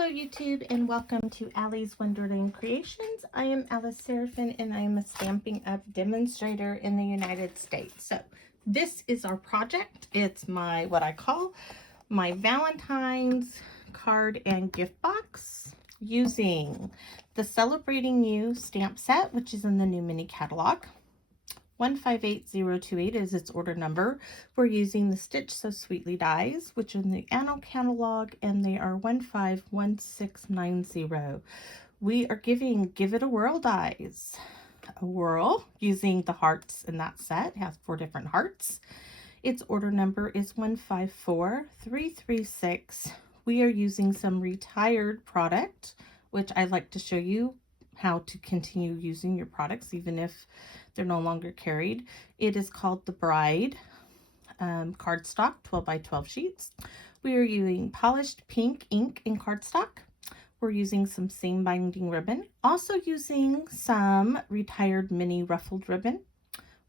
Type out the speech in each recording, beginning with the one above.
Hello YouTube and welcome to Allie's Wonderland Creations. I am Alice Seraphin and I am a Stampin' Up! Demonstrator in the United States. So this is our project. It's what I call my Valentine's card and gift box using the Celebrating You stamp set, which is in the new mini catalog. 158028 is its order number. We're using the Stitch So Sweetly dies, which are in the annual catalog, and they are 151690. We are giving Give It a Whirl dies a whirl using the hearts in that set. It has 4 different hearts. Its order number is 154336. We are using some retired product, which I like to show you how to continue using your products even if they're no longer carried. It is called the Bride cardstock, 12 by 12 sheets. We are using polished pink ink in cardstock. We're using some seam binding ribbon, also using some retired mini ruffled ribbon.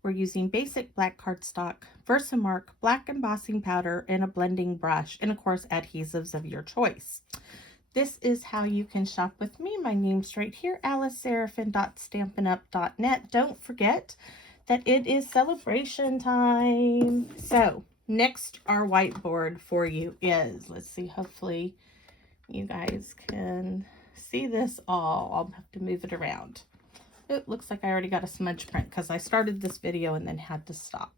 We're using basic black cardstock, Versamark black embossing powder, and a blending brush, and of course adhesives of your choice. This is how you can shop with me. My name's right here, aliceseraphin.stampinup.net. Don't forget that it is celebration time. So next, our whiteboard for you is, let's see, hopefully you guys can see this all. I'll have to move it around. It looks like I already got a smudge print because I started this video and then had to stop.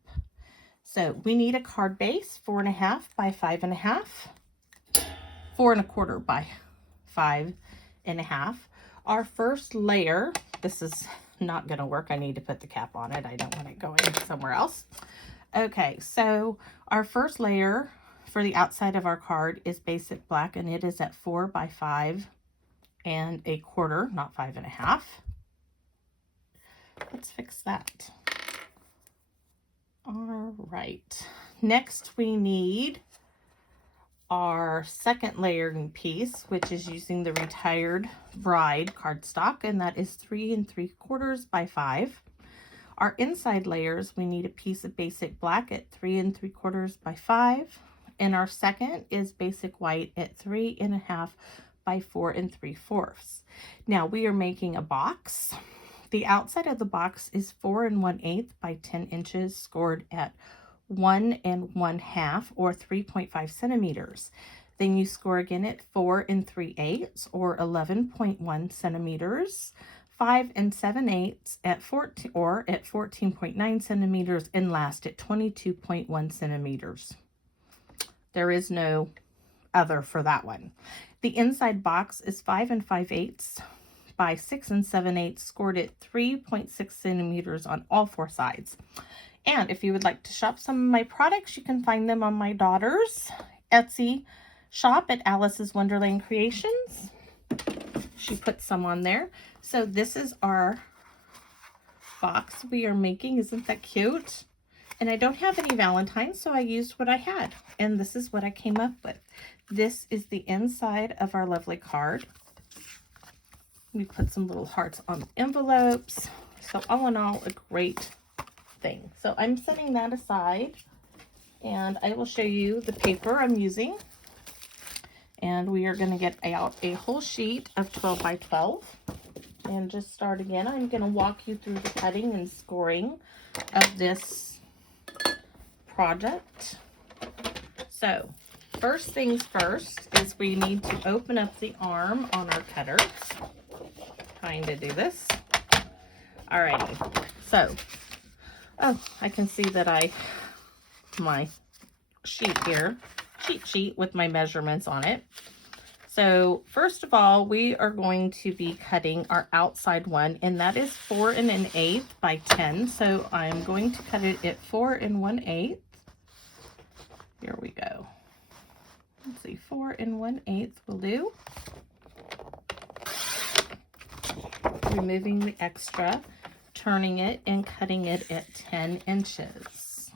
So we need a card base, 4.5 by 5.5, 4.25 by 5.5. Our first layer, this is not going to work. I need to put the cap on it. I don't want it going somewhere else. Okay, so our first layer for the outside of our card is basic black, and it is at 4 by 5.25, not 5.5. Let's fix that. All right. Next, we need our second layering piece, which is using the retired Bride cardstock, and that is 3 3/4 by 5. Our inside layers, we need a piece of basic black at 3 3/4 by 5, and our second is basic white at 3.5 by 4 3/4. Now we are making a box. The outside of the box is 4 1/8 by 10 inches, scored at 1 1/2 or 3.5 centimeters. Then you score again at 4 3/8 or 11.1 centimeters, 5 7/8 at 14.9 centimeters, and last at 22.1 centimeters. There is no other for that one. The inside box is 5 5/8 by 6 7/8, scored at 3.6 centimeters on all 4 sides. And if you would like to shop some of my products, you can find them on my daughter's Etsy shop at Alice's Wonderland Creations. She put some on there. So this is our box we are making. Isn't that cute? And I don't have any Valentines, so I used what I had. And this is what I came up with. This is the inside of our lovely card. We put some little hearts on the envelopes. So all in all, a great thing. So I'm setting that aside, and I will show you the paper I'm using. And we are going to get out a whole sheet of 12 by 12 and just start again. I'm going to walk you through the cutting and scoring of this project. So first things first is we need to open up the arm on our cutter. Trying to do this. Alrighty, so I can see that my sheet here, cheat sheet with my measurements on it. So first of all, we are going to be cutting our outside one, and that is 4 1/8 by 10. So I'm going to cut it at 4 1/8. Here we go. Let's see, 4 1/8 will do. Removing the extra, turning it and cutting it at 10 inches.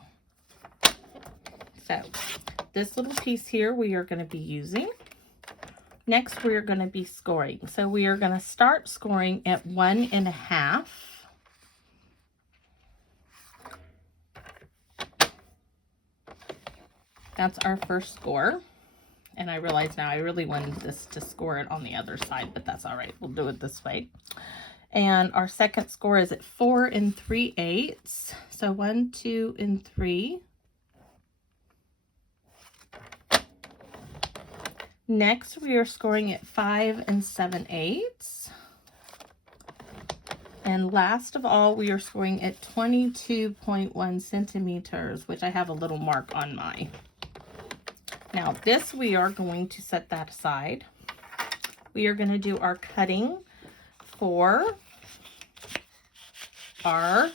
So this little piece here we are going to be using. Next we are going to be scoring. So we are going to start scoring at 1 1/2. That's our first score. And I realize now I really wanted this to score it on the other side, but that's all right. We'll do it this way. And our second score is at 4 3/8. So 1, 2, and 3. Next, we are scoring at 5 7/8. And last of all, we are scoring at 22.1 centimeters, which I have a little mark on my. Now this, we are going to set that aside. We are going to do our cutting for our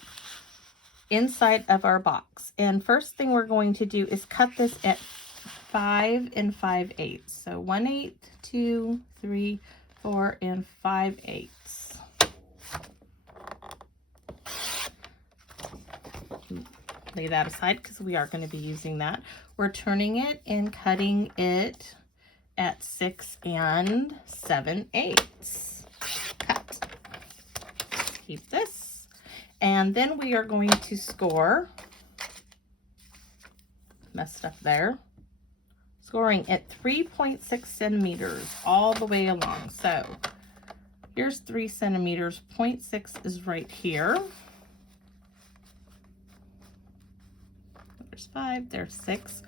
inside of our box. And first thing we're going to do is cut this at 5 5/8. So 1/8, 2, 3, 4, and 5/8. Lay that aside because we are going to be using that. We're turning it and cutting it at 6 7/8. Cut. Keep this. And then we are going to score, messed up there, scoring at 3.6 centimeters all the way along. So here's 3 centimeters, 0.6 is right here. There's 5, there's 6.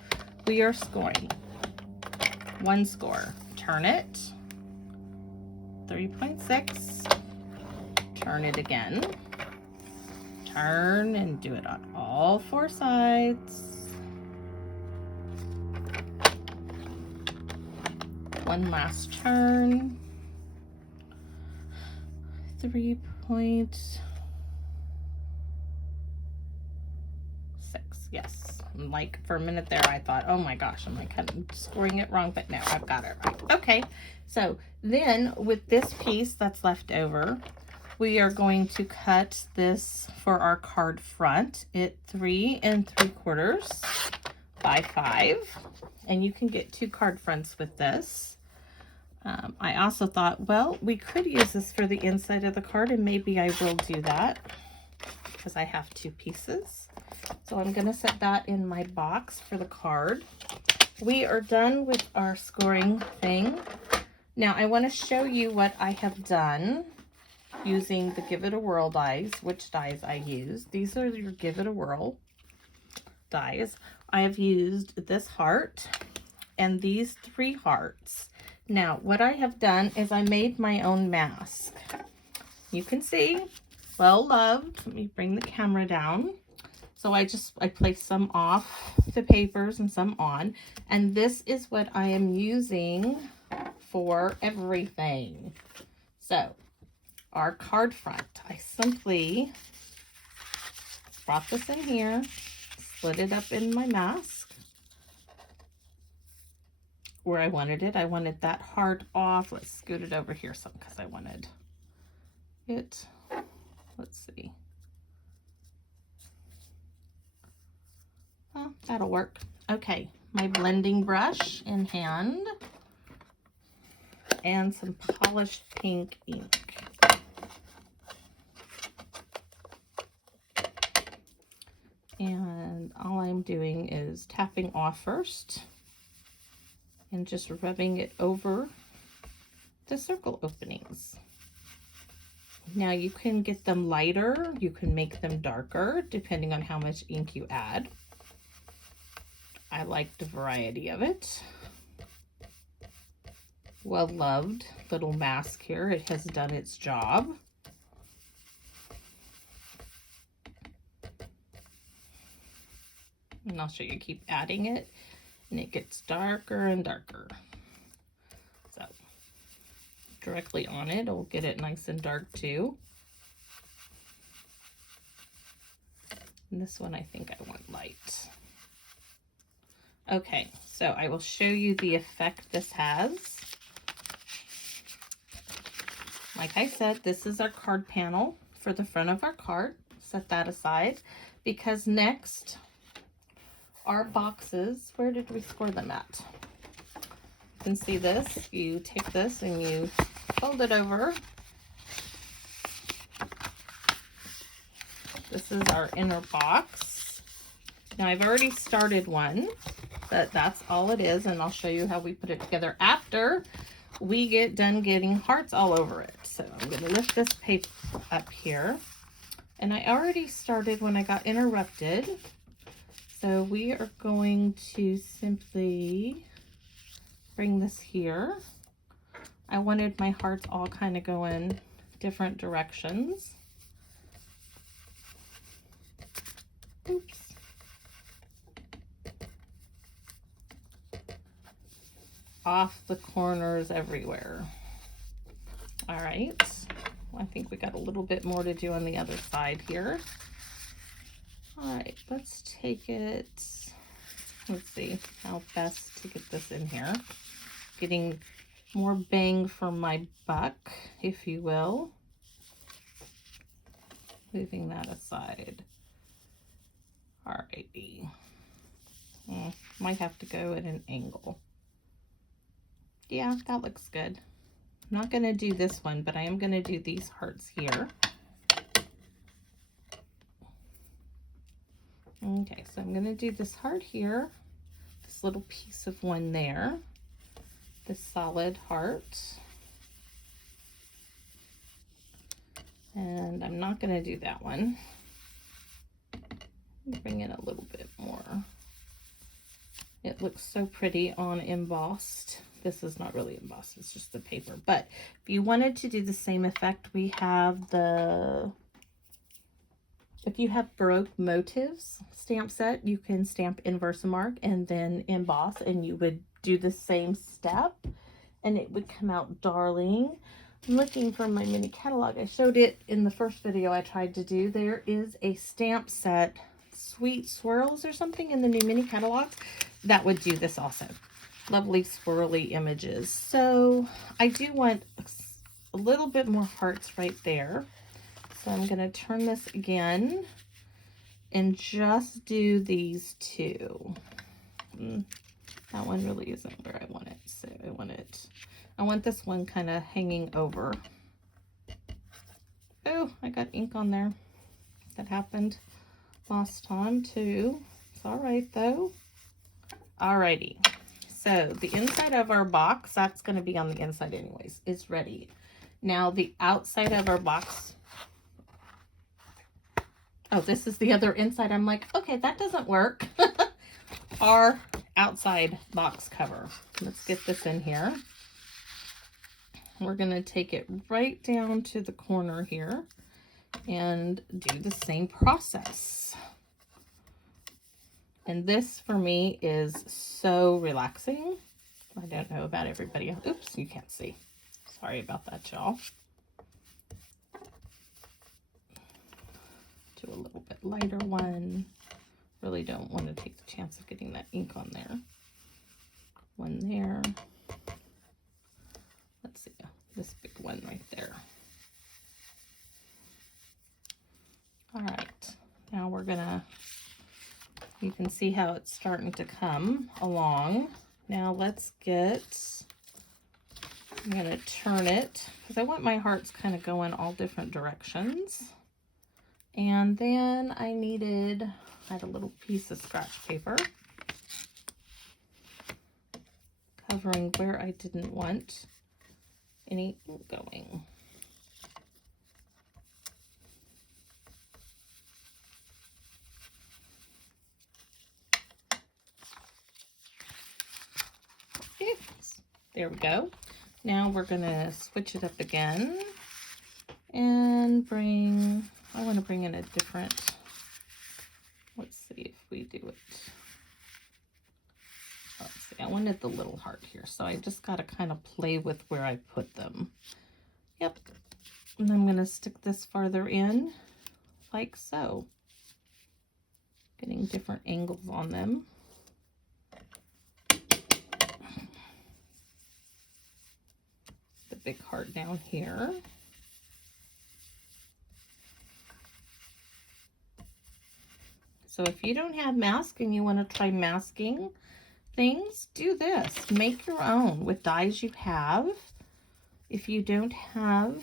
We are scoring 1 score. Turn it, 3.6, turn it again, turn and do it on all 4 sides. One last turn, 3.6, yes. Like for a minute there, I thought, oh my gosh, I'm like scoring it wrong, but no, I've got it right. Okay, so then with this piece that's left over, we are going to cut this for our card front at 3 3/4 by 5, and you can get 2 card fronts with this. I also thought, well, we could use this for the inside of the card, and maybe I will do that because I have 2 pieces. So I'm going to set that in my box for the card. We are done with our scoring thing. Now I want to show you what I have done using the Give It a Whirl dies, which dies I use. These are your Give It a Whirl dies. I have used this heart and these 3 hearts. Now what I have done is I made my own mask. You can see, well loved. Let me bring the camera down. So I placed some off the papers and some on, and this is what I am using for everything. So our card front, I simply brought this in here, slid it up in my mask where I wanted it. I wanted that heart off. Let's scoot it over here some because I wanted it. Let's see. Oh, that'll work. Okay, my blending brush in hand and some polished pink ink. And all I'm doing is tapping off first and just rubbing it over the circle openings. Now you can get them lighter, you can make them darker depending on how much ink you add. I like the variety of it. Well loved little mask here. It has done its job. And I'll show you, keep adding it and it gets darker and darker. So directly on it, I'll get it nice and dark too. And this one I think I want light. Okay, so I will show you the effect this has. Like I said, this is our card panel for the front of our card. Set that aside because next, our boxes, where did we score them at? You can see this. You take this and you fold it over. This is our inner box. Now I've already started one but that's all it is, and I'll show you how we put it together after we get done getting hearts all over it. So I'm going to lift this paper up here, and I already started when I got interrupted. So we are going to simply bring this here. I wanted my hearts all kind of going different directions. Oops. Off the corners everywhere. All right. I think we got a little bit more to do on the other side here. All right, let's take it. Let's see how best to get this in here. Getting more bang for my buck, if you will. Moving that aside. All righty. Might have to go at an angle. Yeah, that looks good. I'm not going to do this one, but I am going to do these hearts here. Okay, so I'm going to do this heart here, this little piece of one there, this solid heart. And I'm not going to do that one. Bring in a little bit more. It looks so pretty on embossed. This is not really embossed, it's just the paper. But if you wanted to do the same effect, we have the, if you have Baroque Motives stamp set, you can stamp Versamark and then emboss, and you would do the same step and it would come out darling. I'm looking for my mini catalog. I showed it in the first video I tried to do. There is a stamp set, Sweet Swirls or something, in the new mini catalog that would do this also. Lovely swirly images. So I do want a little bit more hearts right there. So I'm going to turn this again and just do these two. That one really isn't where I want it. So I want this one kind of hanging over. Oh, I got ink on there. That happened last time too. It's all right though. Alrighty. So the inside of our box, that's going to be on the inside anyways, is ready. Now the outside of our box, oh, this is the other inside. I'm like, okay, that doesn't work. Our outside box cover. Let's get this in here. We're going to take it right down to the corner here and do the same process. And this for me is so relaxing. I don't know about everybody else. Oops, you can't see. Sorry about that, y'all. Do a little bit lighter one. Really don't want to take the chance of getting that ink on there. One there. Let's see, this big one right there. All right, now we're gonna, you can see how it's starting to come along. Now let's get, I'm gonna turn it because I want my hearts kind of going all different directions. And then I had a little piece of scratch paper covering where I didn't want any ink going. There we go. Now we're gonna switch it up again and I want to bring in a different, let's see if we do it. Let's see, I wanted the little heart here, so I just got to kind of play with where I put them. Yep. And I'm going to stick this farther in like so. Getting different angles on them. The big heart down here. So if you don't have mask and you want to try masking things, do this. Make your own with dies you have. If you don't have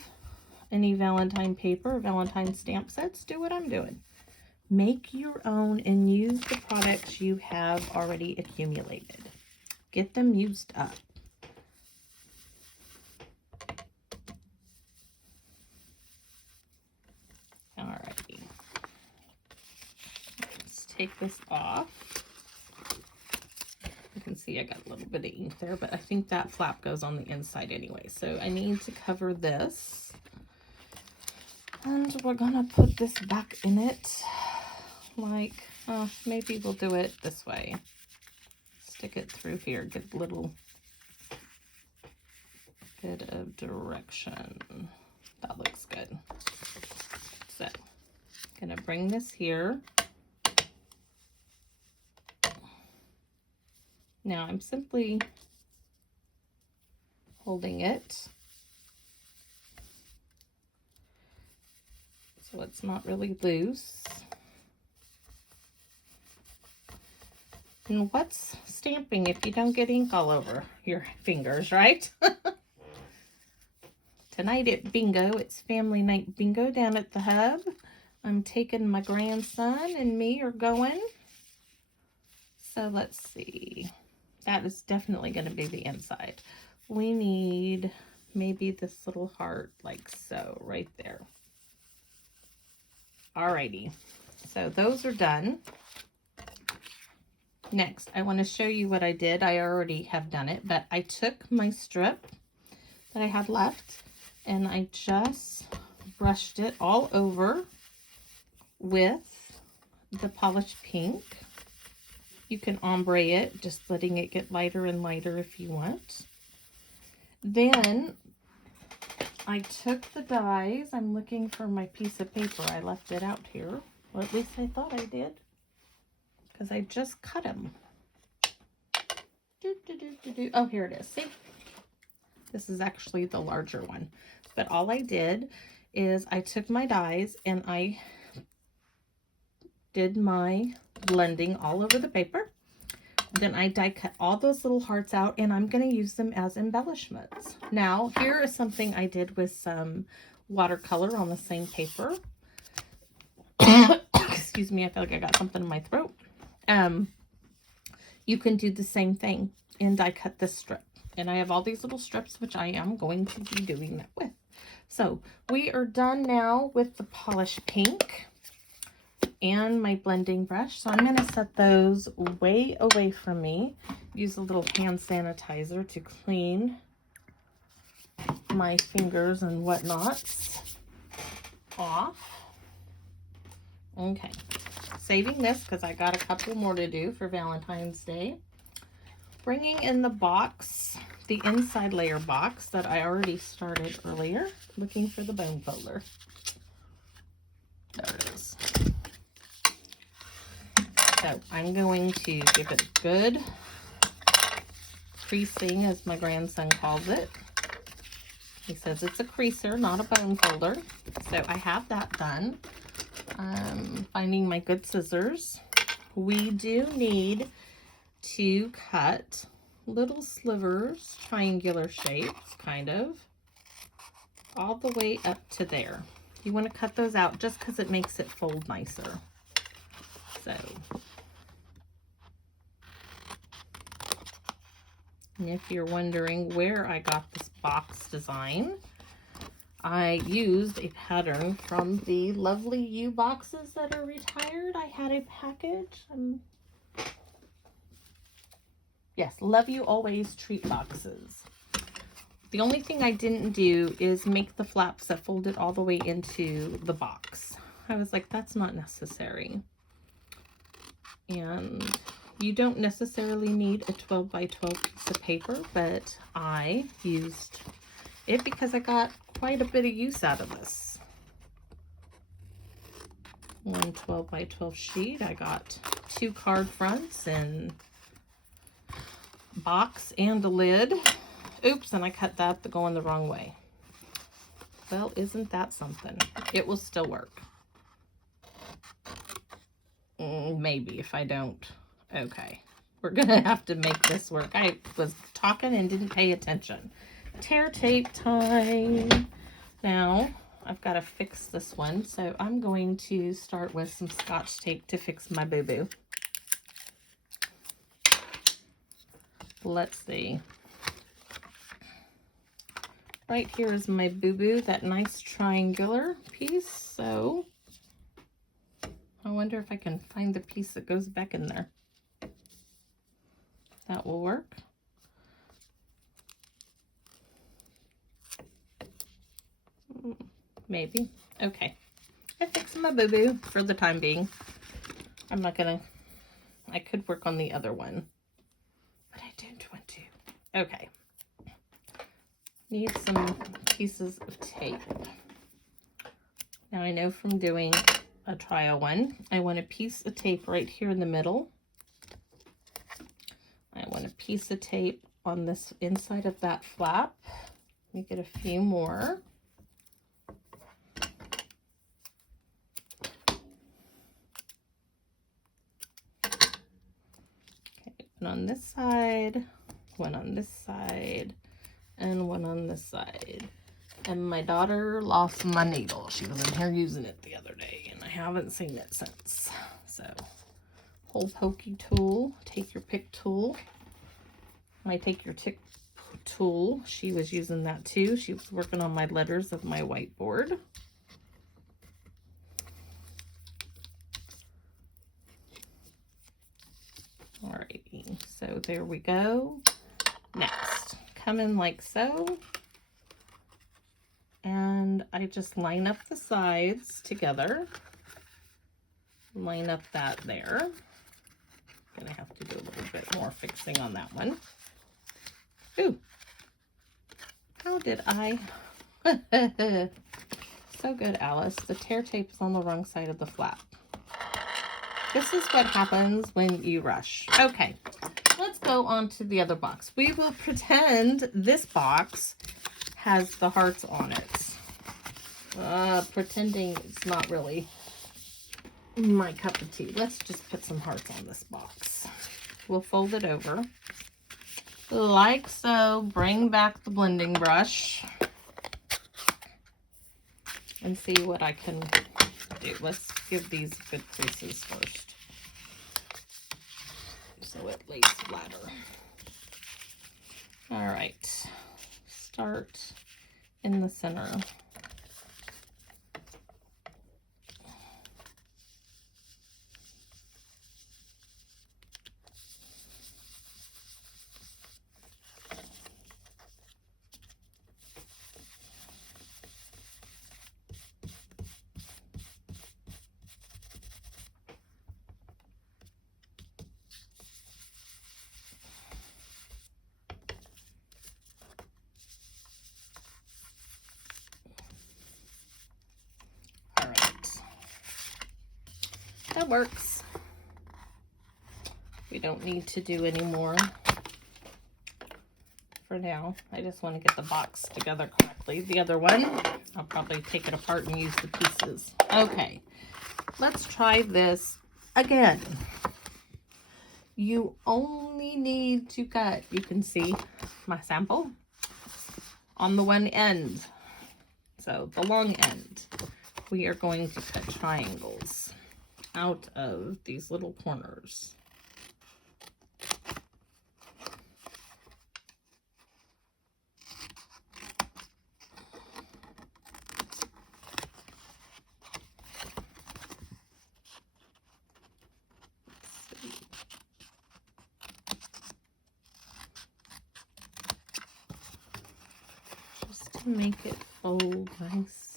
any Valentine paper or Valentine stamp sets, do what I'm doing. Make your own and use the products you have already accumulated. Get them used up. Alrighty. Let's take this off. You can see I got a little bit of ink there, but I think that flap goes on the inside anyway. So I need to cover this. And we're gonna put this back in it. Like, maybe we'll do it this way. Stick it through here, get a little bit of direction. That looks good. So, gonna bring this here. Now I'm simply holding it so it's not really loose. And what's stamping if you don't get ink all over your fingers, right? Tonight at bingo, it's family night bingo down at the hub. I'm taking my grandson and me are going. So let's see. That is definitely going to be the inside. We need maybe this little heart like so right there. Alrighty. So those are done. Next, I want to show you what I did. I already have done it, but I took my strip that I had left and I just brushed it all over with the polished pink. You can ombre it, just letting it get lighter and lighter if you want. Then I took the dies. I'm looking for my piece of paper. I left it out here. Well, at least I thought I did, because I just cut them. Oh, here it is. See? This is actually the larger one. But all I did is I took my dies and I did my blending all over the paper. Then I die cut all those little hearts out and I'm going to use them as embellishments. Now, here is something I did with some watercolor on the same paper. Excuse me, I feel like I got something in my throat. You can do the same thing and die cut this strip. And I have all these little strips, which I am going to be doing that with. So we are done now with the polished pink and my blending brush. So I'm going to set those way away from me. Use a little hand sanitizer to clean my fingers and whatnot off. Okay. Saving this because I got a couple more to do for Valentine's Day. Bringing in the box, the inside layer box that I already started earlier. Looking for the bone folder. There it is. So I'm going to give it a good creasing, as my grandson calls it. He says it's a creaser, not a bone folder. So I have that done. Finding my good scissors. We do need to cut little slivers, triangular shapes, kind of, all the way up to there. You want to cut those out just because it makes it fold nicer. So, and if you're wondering where I got this box design, I used a pattern from the Lovely You boxes that are retired. I had a package. Yes, Love You Always treat boxes. The only thing I didn't do is make the flaps that folded all the way into the box. I was like, that's not necessary. And you don't necessarily need a 12 by 12 piece of paper, but I used it because I got quite a bit of use out of this. One 12 by 12 sheet. I got 2 card fronts and box and a lid. Oops, and I cut that going the wrong way. Well, isn't that something? It will still work. Maybe if I don't. Okay. We're going to have to make this work. I was talking and didn't pay attention. Tear tape time. Now, I've got to fix this one. So I'm going to start with some Scotch tape to fix my boo-boo. Let's see. Right here is my boo-boo, that nice triangular piece. So I wonder if I can find the piece that goes back in there. That will work. Maybe. Okay. I fixed my boo-boo for the time being. I'm not gonna, I could work on the other one, but I don't want to. Okay. Need some pieces of tape. Now I know from doing a trial one, I want a piece of tape right here in the middle. I want a piece of tape on this inside of that flap. Let me get a few more. Okay, one on this side, one on this side, and one on this side. And my daughter lost my needle. She was in here using it the other day, and I haven't seen it since. So, hole pokey tool, take your pick tool. I take your tick tool. She was using that too. She was working on my letters of my whiteboard. Alrighty, so there we go. Next, come in like so. And I just line up the sides together. Line up that there. Gonna have to do a little bit more fixing on that one. Ooh, how did I? So good, Alice. The tear tape is on the wrong side of the flap. This is what happens when you rush. Okay, let's go on to the other box. We will pretend this box has the hearts on it. Pretending it's not really my cup of tea. Let's just put some hearts on this box. We'll fold it over like so. Bring back the blending brush and see what I can do. Let's give these good creases first so it lays flatter. All right, start in the center. That works. We don't need to do any more for now. I just want to get the box together correctly. The other one, I'll probably take it apart and use the pieces. Okay, let's try this again. You only need to cut, you can see my sample, on the one end. So the long end, we are going to cut triangles out of these little corners. Just to make it fold nice.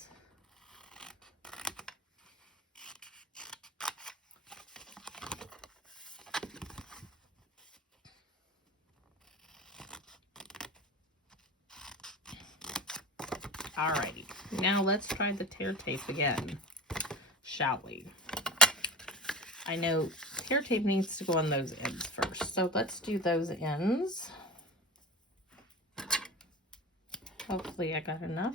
Alrighty, now let's try the tear tape again, shall we? I know tear tape needs to go on those ends first, so let's do those ends. Hopefully I got enough,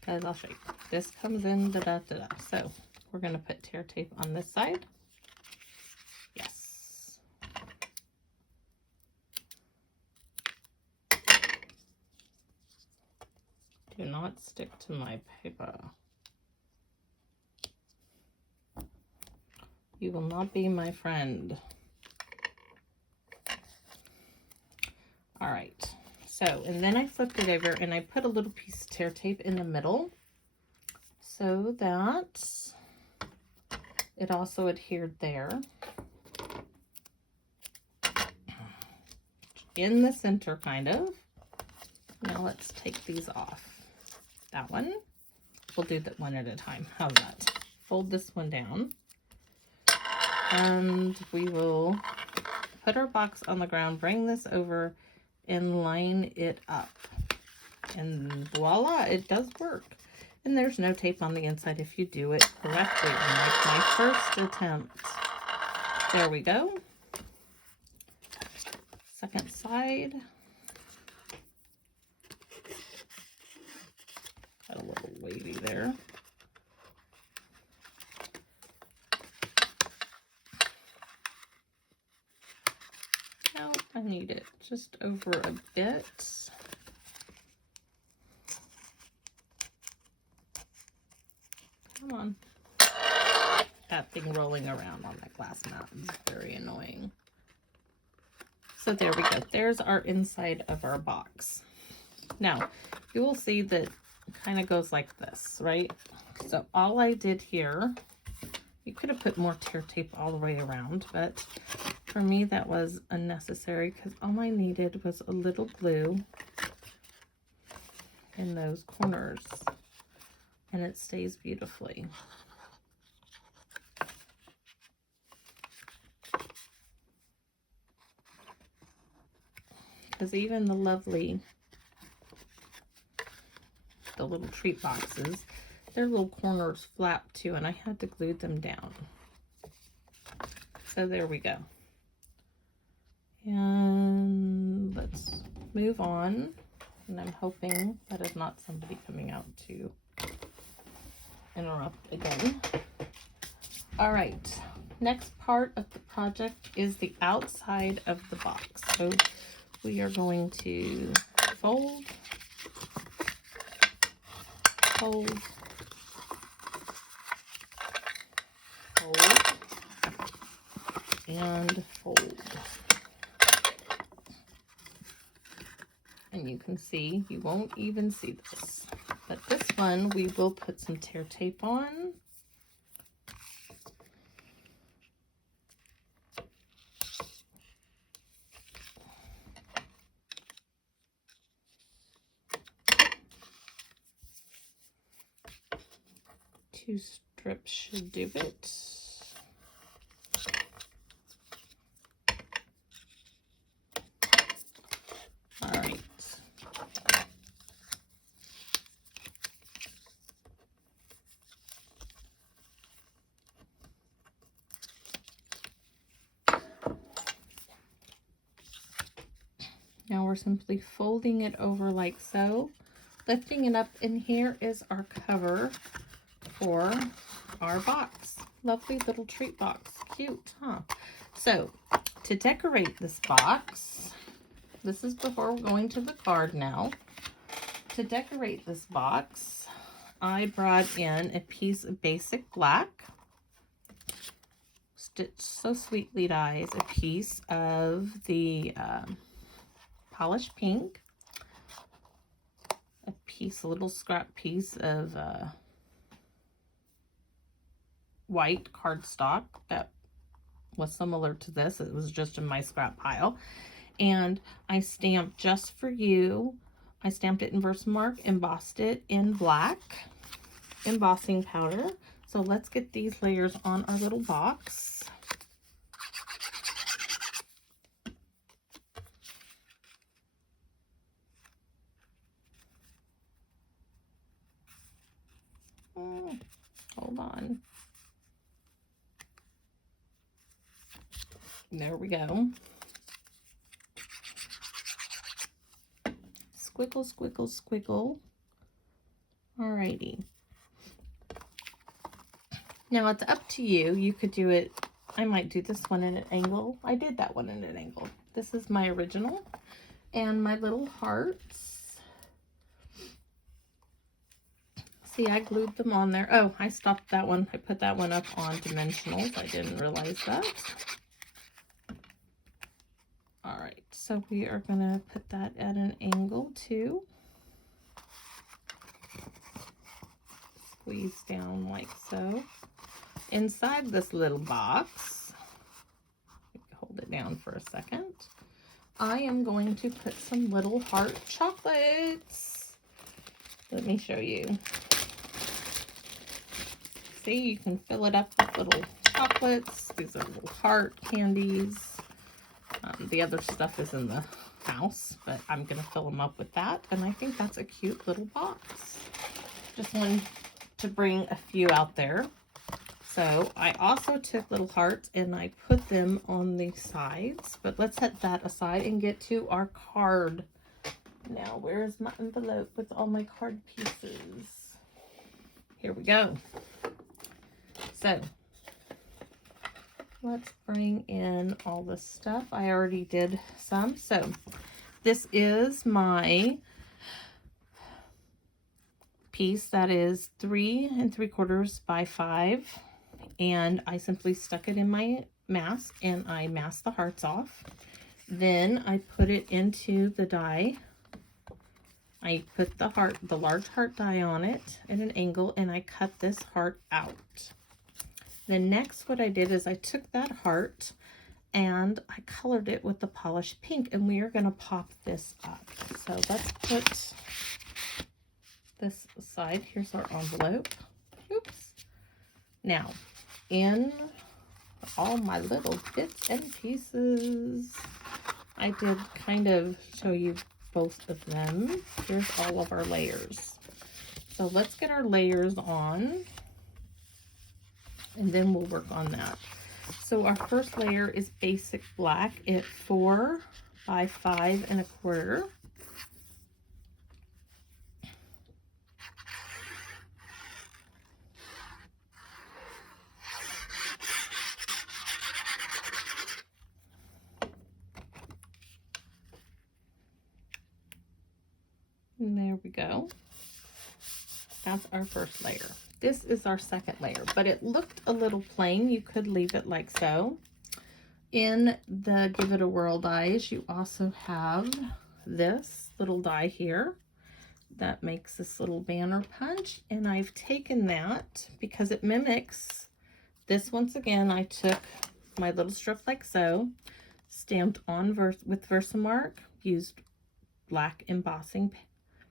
because I'll show you. This comes in, da-da-da-da. So we're going to put tear tape on this side. Yes. Do not stick to my paper. You will not be my friend. All right. So, and then I flipped it over and I put a little piece of tear tape in the middle so that it also adhered there. In the center, kind of. Now let's take these off. That one. We'll do that one at a time. How's that? Fold this one down. And we will put our box on the ground, bring this over, and line it up. And voila, it does work. And there's no tape on the inside if you do it correctly. And like my first attempt. There we go. Second side. Got a little wavy there. Now I need it just over a bit. Come on. That thing rolling around on that glass mat is very annoying. So there we go. There's our inside of our box. Now, you will see that it kind of goes like this, right? So all I did here, you could have put more tear tape all the way around, but for me that was unnecessary because all I needed was a little glue in those corners, and it stays beautifully. Because even the little treat boxes, their little corners flap too, and I had to glue them down. So there we go. And let's move on. And I'm hoping that is not somebody coming out to interrupt again. All right, next part of the project is the outside of the box. So we are going to fold, fold, fold, and fold. And you can see, you won't even see this, but this one we will put some tear tape on. Two strips should do it. All right. Now we're simply folding it over like so, lifting it up, and here is our cover for our box. Lovely little treat box. Cute, huh? So, to decorate this box, this is before we're going to the card now. To decorate this box, I brought in a piece of basic black, stitched so sweetly dies, a piece of the polished pink, a little scrap piece of white cardstock that was similar to this. It was just in my scrap pile. And I stamped Just For You. I stamped it in Versamark, embossed it in black embossing powder. So let's get these layers on our little box. Hold on. There we go. Squiggle, squiggle, squiggle. Alrighty. Now it's up to you. You could do it. I might do this one at an angle. I did that one at an angle. This is my original. And my little hearts. See, I glued them on there. Oh, I stopped that one. I put that one up on dimensionals. I didn't realize that. All right, so we are gonna put that at an angle too. Squeeze down like so. Inside this little box, hold it down for a second, I am going to put some little heart chocolates. Let me show you. See, you can fill it up with little chocolates. These are little heart candies. The other stuff is in the house, but I'm going to fill them up with that. And I think that's a cute little box. Just wanted to bring a few out there. So I also took little hearts and I put them on the sides. But let's set that aside and get to our card. Now, where's my envelope with all my card pieces? Here we go. So let's bring in all the stuff. I already did some. So this is my piece that is 3 3/4 by 5. And I simply stuck it in my mask and I masked the hearts off. Then I put it into the die. I put the large heart die on it at an angle and I cut this heart out. Then next what I did is I took that heart and I colored it with the polished pink and we are going to pop this up. So let's put this aside. Here's our envelope. Oops. Now, in all my little bits and pieces, I did kind of show you both of them. Here's all of our layers. So let's get our layers on and then we'll work on that. So our first layer is basic black at 4 by 5 1/4. And there we go. That's our first layer. This is our second layer, but it looked a little plain. You could leave it like so. In the Give It a Whirl dies, you also have this little die here that makes this little banner punch. And I've taken that because it mimics this. Once again, I took my little strip like so, stamped on with Versamark, used black embossing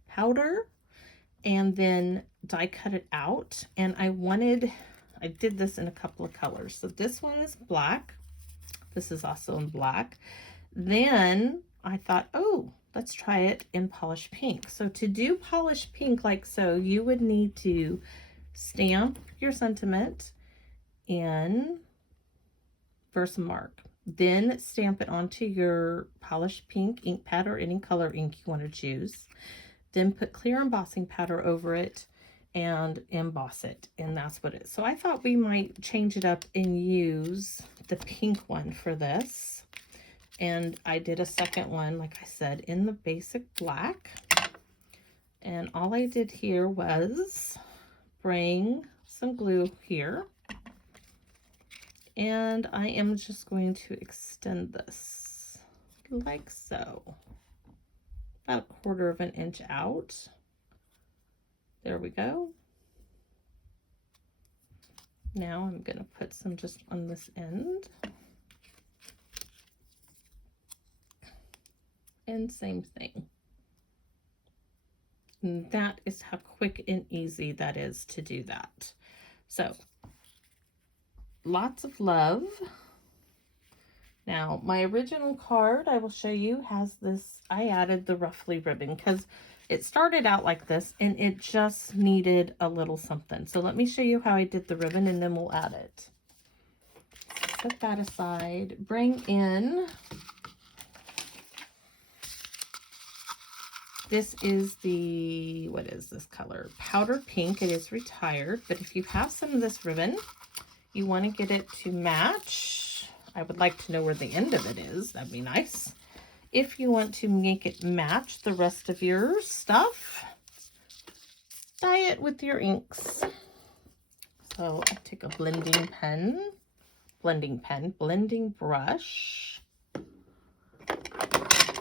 powder, and then die cut it out. And I did this in a couple of colors. So this one is black. This is also in black. Then I thought, oh, let's try it in polished pink. So to do polished pink like so, you would need to stamp your sentiment in Versamark. Then stamp it onto your polished pink ink pad or any color ink you want to choose. Then put clear embossing powder over it and emboss it. And that's what it is. So I thought we might change it up and use the pink one for this. And I did a second one, like I said, in the basic black. And all I did here was bring some glue here. And I am just going to extend this like so. About 1/4 of an inch out. There we go. Now I'm going to put some just on this end. And same thing. And that is how quick and easy that is to do that. So, lots of love. Now, my original card, I will show you, has this, I added the ruffly ribbon because it started out like this and it just needed a little something. So let me show you how I did the ribbon and then we'll add it. Set that aside, bring in, this is the, what is this color? Powder pink. It is retired, but if you have some of this ribbon, you want to get it to match. I would like to know where the end of it is. That'd be nice. If you want to make it match the rest of your stuff, dye it with your inks. So I take a blending brush.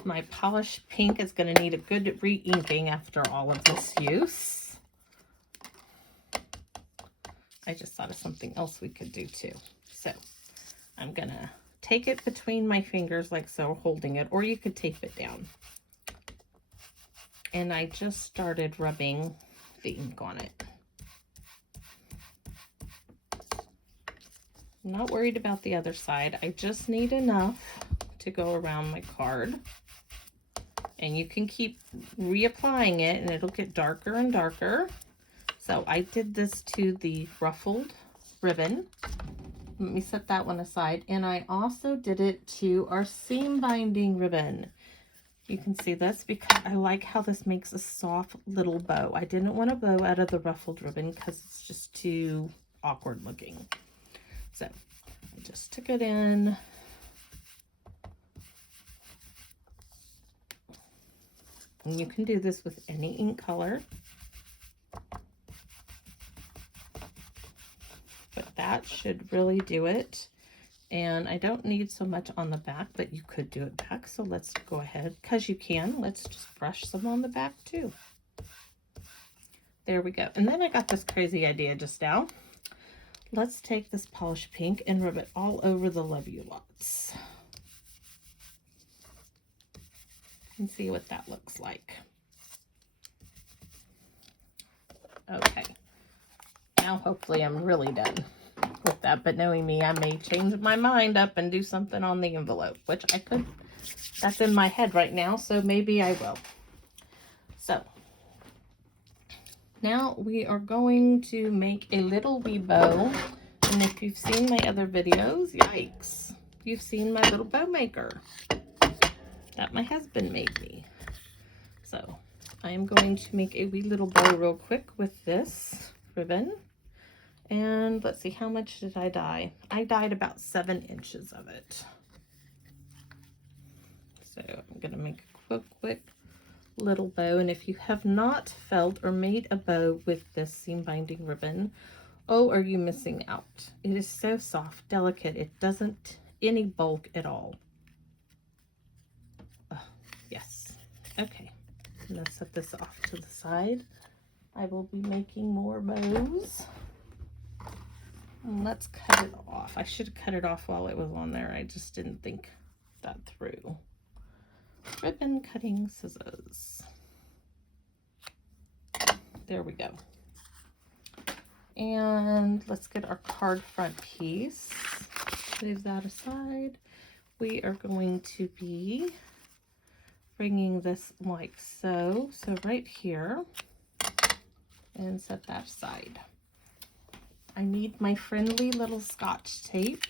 My polished pink is going to need a good re-inking after all of this use. I just thought of something else we could do too. So I'm going to take it between my fingers like so, holding it, or you could tape it down. And I just started rubbing the ink on it. I'm not worried about the other side. I just need enough to go around my card. And you can keep reapplying it and it'll get darker and darker. So I did this to the ruffled ribbon. Let me set that one aside. And I also did it to our seam binding ribbon. You can see this because I like how this makes a soft little bow. I didn't want a bow out of the ruffled ribbon because it's just too awkward looking. So I just took it in. And you can do this with any ink color. But that should really do it. And I don't need so much on the back, but you could do it back. So let's go ahead, because you can. Let's just brush some on the back too. There we go. And then I got this crazy idea just now. Let's take this polished pink and rub it all over the Love You Lots. And see what that looks like. Okay. Now hopefully I'm really done with that, but knowing me, I may change my mind up and do something on the envelope, which I could. That's in my head right now, so maybe I will. So now we are going to make a little wee bow. And if you've seen my other videos, yikes, you've seen my little bow maker that my husband made me. So I am going to make a wee little bow real quick with this ribbon. And let's see, how much did I dye? I dyed about 7 inches of it. So I'm going to make a quick little bow. And if you have not felt or made a bow with this seam binding ribbon, oh, are you missing out? It is so soft, delicate. It doesn't any bulk at all. Oh, yes. Okay. I'm going to set this off to the side. I will be making more bows. And let's cut it off. I should have cut it off while it was on there. I just didn't think that through. Ribbon cutting scissors. There we go. And let's get our card front piece. Leave that aside. We are going to be bringing this like so. So right here. And set that aside. I need my friendly little Scotch tape.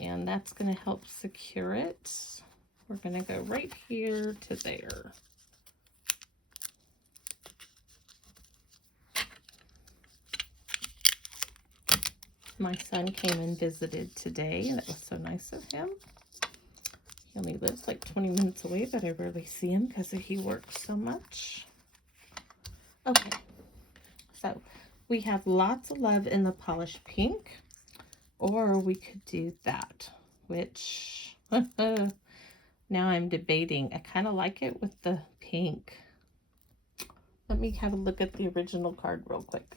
And that's going to help secure it. We're going to go right here to there. My son came and visited today, and it was so nice of him. He only lives like 20 minutes away, but I rarely see him because he works so much. Okay, so we have lots of love in the polished pink, or we could do that, which now I'm debating. I kind of like it with the pink. Let me have a look at the original card real quick.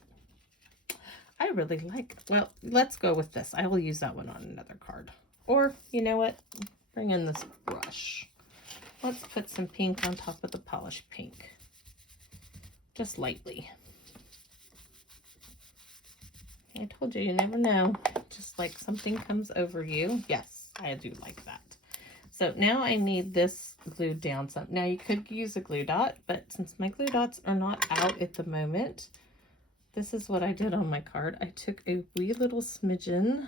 I really like, well, let's go with this. I will use that one on another card. Or, you know what? Bring in this brush. Let's put some pink on top of the polished pink. Just lightly. I told you, you never know. Just like something comes over you. Yes, I do like that. So now I need this glued down some. Now you could use a glue dot, but since my glue dots are not out at the moment, this is what I did on my card. I took a wee little smidgen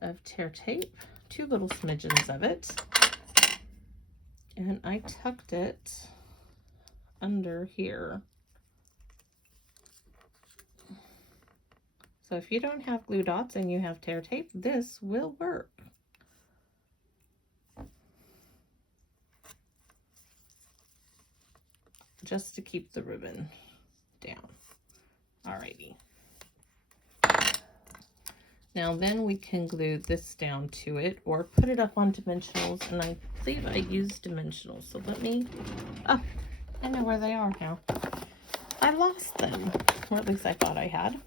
of tear tape, 2 little smidgens of it, and I tucked it under here. So if you don't have glue dots and you have tear tape, this will work. just to keep the ribbon down. Alrighty. Now then we can glue this down to it or put it up on dimensionals, and I believe I used dimensionals. So let me, oh, I know where they are now. I lost them, or at least I thought I had.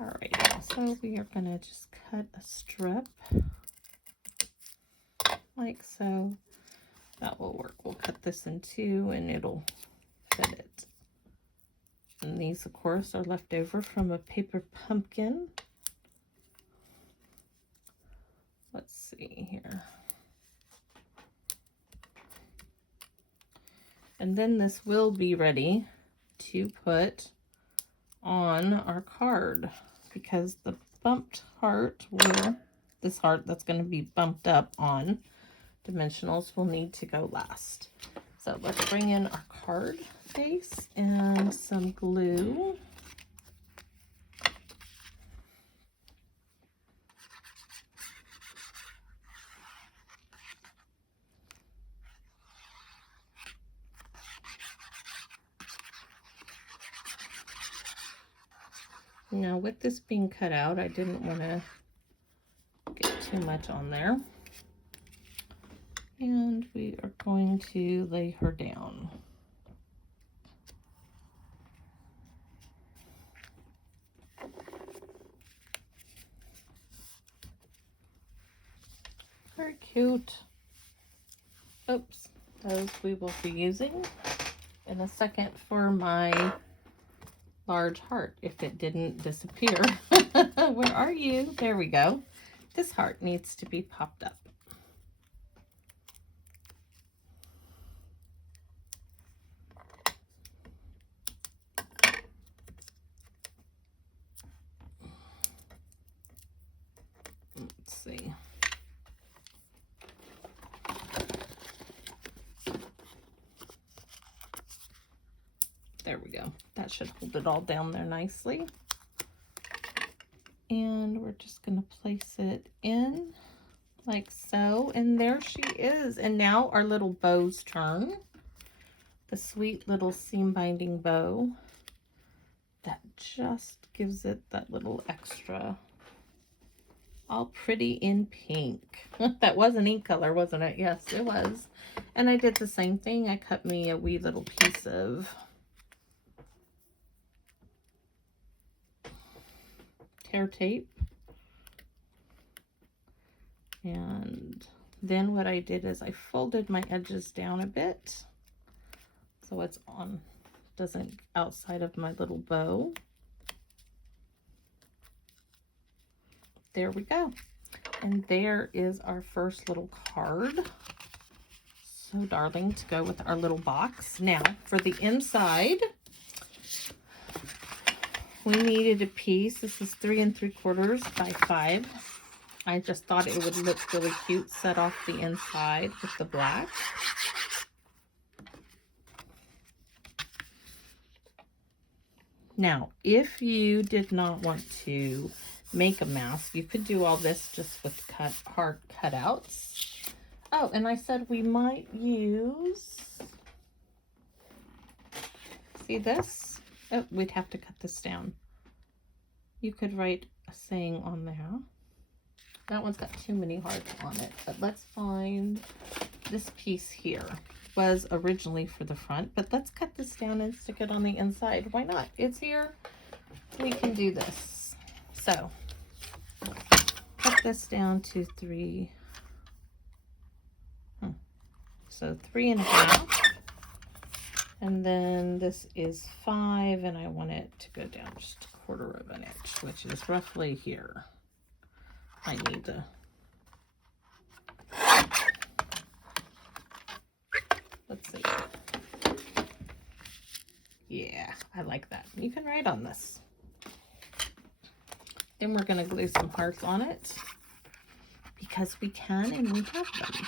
Alright, so we are gonna just cut a strip like so. That will work. We'll cut this in two and it'll fit it. And these, of course, are left over from a paper pumpkin. Let's see here. And then this will be ready to put on our card, because the bumped heart will, this heart that's going to be bumped up on dimensionals will need to go last. So let's bring in our card base and some glue. Now with this being cut out, I didn't want to get too much on there. And we are going to lay her down. Very cute. Oops, those we will be using in a second for my large heart, if it didn't disappear. Where are you? There we go. This heart needs to be popped up. Let's see. There we go. That should hold it all down there nicely. And we're just going to place it in like so. And there she is. And now our little bow's turn. The sweet little seam binding bow that just gives it that little extra. All pretty in pink. That was an ink color, wasn't it? Yes, it was. And I did the same thing. I cut me a wee little piece of tear tape. And then what I did is I folded my edges down a bit so it's on, doesn't outside of my little bow. There we go. And there is our first little card. So darling, to go with our little box. Now for the inside, we needed a piece. This is 3 3/4 by 5. I just thought it would look really cute set off the inside with the black. Now, if you did not want to make a mask, you could do all this just with hard cutouts. Oh, and I said we might use, see this? Oh, we'd have to cut this down. You could write a saying on there. That one's got too many hearts on it, but let's find this piece here. Was originally for the front, but let's cut this down and stick it on the inside. Why not? It's here. We can do this. So cut this down to 3. So 3 1/2. And then this is 5, and I want it to go down just 1/4 of an inch, which is roughly here. I need to, let's see. Yeah, I like that. You can write on this. Then we're going to glue some hearts on it because we can and we have them.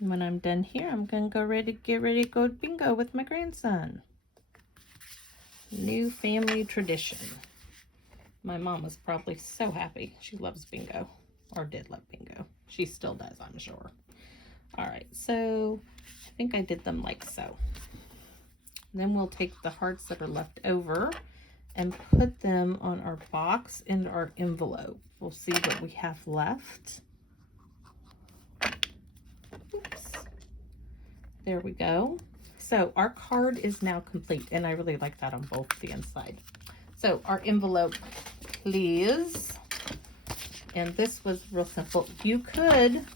And when I'm done here, I'm going to get ready to go bingo with my grandson. New family tradition. My mom was probably so happy. She loves bingo, or did love bingo. She still does, I'm sure. All right, so I think I did them like so. Then we'll take the hearts that are left over and put them on our box and our envelope. We'll see what we have left. Oops. There we go. So our card is now complete, and I really like that on both the inside. So our envelope, please. And this was real simple. You could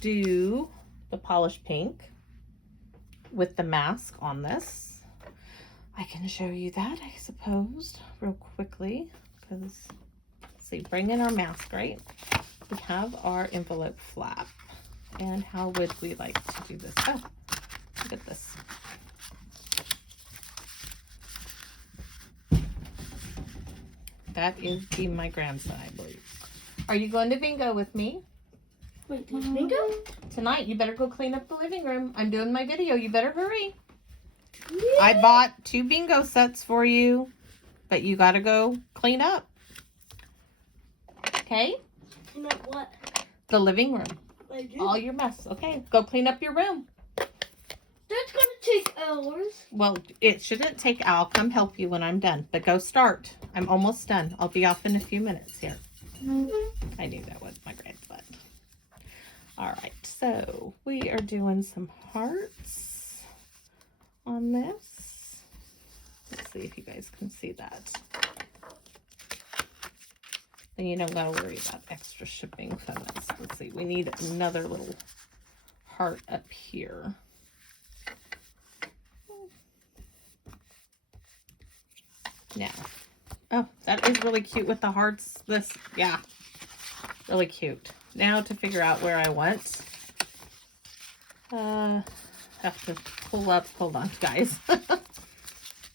do the polished pink with the mask on this. I can show you that, I suppose, real quickly, because, see, bring in our mask, right? We have our envelope flap. And how would we like to do this? Oh, look at this. That is my grandson, I believe. Are you going to bingo with me? Wait, there's bingo? Tonight, you better go clean up the living room. I'm doing my video. You better hurry. Yeah. I bought 2 bingo sets for you, but you got to go clean up. Okay? Clean up what? The living room. I do. All your mess. Okay, go clean up your room. That's going to take hours. Well, it shouldn't take. I'll come help you when I'm done, but go start. I'm almost done. I'll be off in a few minutes here. I knew that was my grandson. All right, so we are doing some hearts on this. Let's see if you guys can see that. Then you don't gotta worry about extra shipping from this. Let's see, we need another little heart up here. Now, oh, that is really cute with the hearts. This, yeah, really cute. Now to figure out where I want. Have to pull up. Hold on, guys.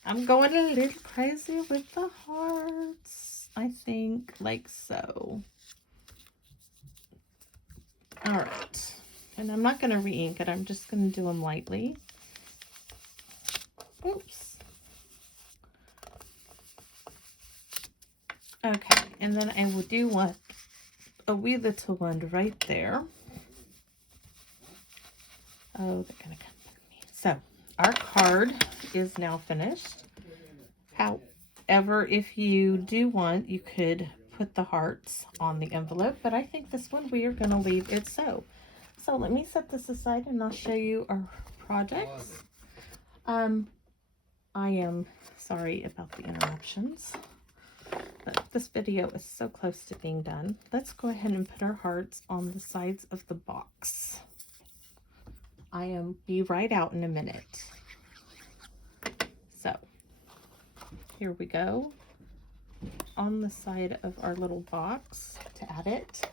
I'm going a little crazy with the hearts. I think like so. All right. And I'm not going to re-ink it. I'm just going to do them lightly. Oops. Okay. And then I will do a wee little one right there. Oh, they're going to come with me. So, our card is now finished. However, if you do want, you could put the hearts on the envelope, but I think this one we are going to leave it so. So let me set this aside and I'll show you our projects. I am sorry about the interruptions, but this video is so close to being done. Let's go ahead and put our hearts on the sides of the box. I am be right out in a minute. So here we go. On the side of our little box to add it.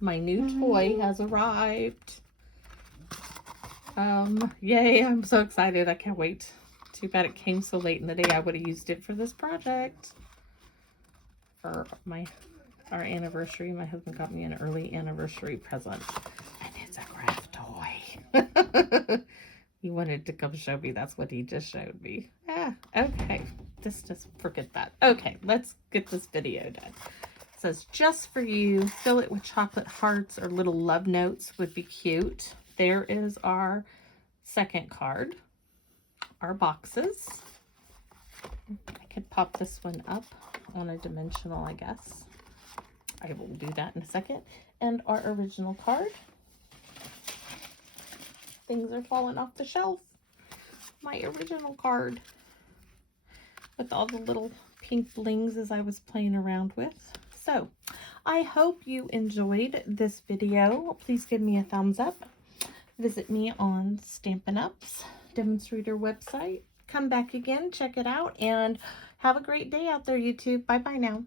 My new toy has arrived. Yay, I'm so excited. I can't wait. Too bad it came so late in the day. I would have used it for this project. For our anniversary. My husband got me an early anniversary present. And it's a craft toy. He wanted to come show me. That's what he just showed me. Ah, okay. Just forget that. Okay, let's get this video done. It says, just for you, fill it with chocolate hearts or little love notes would be cute. There is our second card. Our boxes. I could pop this one up on a dimensional, I guess. I will do that in a second. And our original card. Things are falling off the shelf. My original card. With all the little pink blings as I was playing around with. So, I hope you enjoyed this video. Please give me a thumbs up. Visit me on Stampin' Up's demonstrator website. Come back again, check it out, and have a great day out there, YouTube. Bye-bye now.